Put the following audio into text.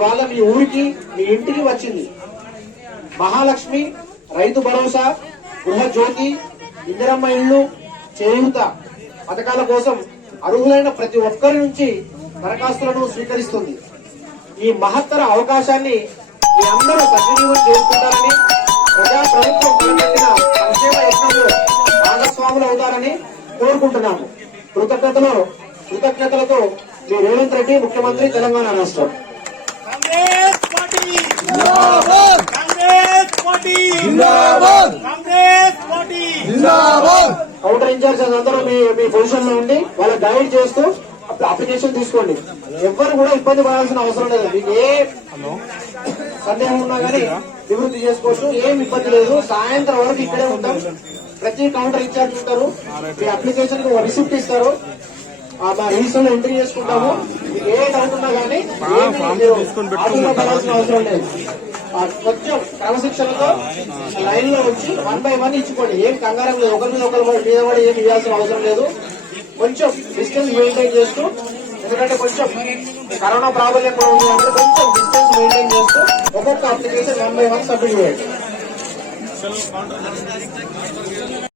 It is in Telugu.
ఇవాళ మీ ఊరికి మీ ఇంటికి వచ్చింది. మహాలక్ష్మి, రైతు భరోసా, గృహ జ్యోతి, ఇందిరమ్మ ఇళ్లు, చేయూత పథకాల కోసం అర్హులైన ప్రతి ఒక్కరి నుంచి దరఖాస్తులను స్వీకరిస్తుంది. ఈ మహత్తర అవకాశాన్ని మీ అందరూ సద్వినియోగం చేసుకుంటారని, ప్రజా ప్రభుత్వం చేపట్టిన సంక్షేమ యజ్ఞంలో భాగస్వాములు అవుతారని కోరుకుంటున్నాము. కృతజ్ఞతలతో మీ రేవంత్ రెడ్డి, ముఖ్యమంత్రి, తెలంగాణ రాష్ట్రం. కౌంటర్ ఇన్ఛార్జ్ అందరూ మీ పొజిషన్ లో ఉండి వాళ్ళ గైడ్ చేస్తూ అప్లికేషన్ తీసుకోండి. ఎవ్వరు కూడా ఇబ్బంది పడాల్సిన అవసరం లేదు. మీకు ఏ సందేహం ఉన్నా కానీ నివృత్తి చేసుకోవచ్చు, ఏం ఇబ్బంది లేదు. సాయంత్రం వరకు ఇక్కడే ఉంటాం. ప్రతి కౌంటర్ ఇన్ఛార్జ్ ఉంటారు. మీ అప్లికేషన్ కి రిసిప్ట్ ఇస్తారు. మా రిజిస్టర్ లో ఎంట్రీ చేసుకుంటాము. మీకు ఏ డౌట్ ఉన్నా కానీ పడాల్సిన అవసరం లేదు. కొంచెం క్రమశిక్షణతో లైన్ లో వచ్చి 1 by 1 ఇచ్చుకోండి. ఏం కంగారం లేదు. ఒకరి మీద ఒకరి మీద కూడా ఏం ఇవ్వాల్సిన అవసరం లేదు. కొంచెం డిస్టెన్స్ మెయింటైన్ చేస్తూ, ఎందుకంటే కొంచెం కరోనా ప్రాబ్లం కూడా ఉంది అంటే కొంచెం డిస్టెన్స్ మెయింటైన్ చేస్తూ ఒక్కొక్క అప్లికేషన్ 1 by 1 సబ్మిట్ చేయండి.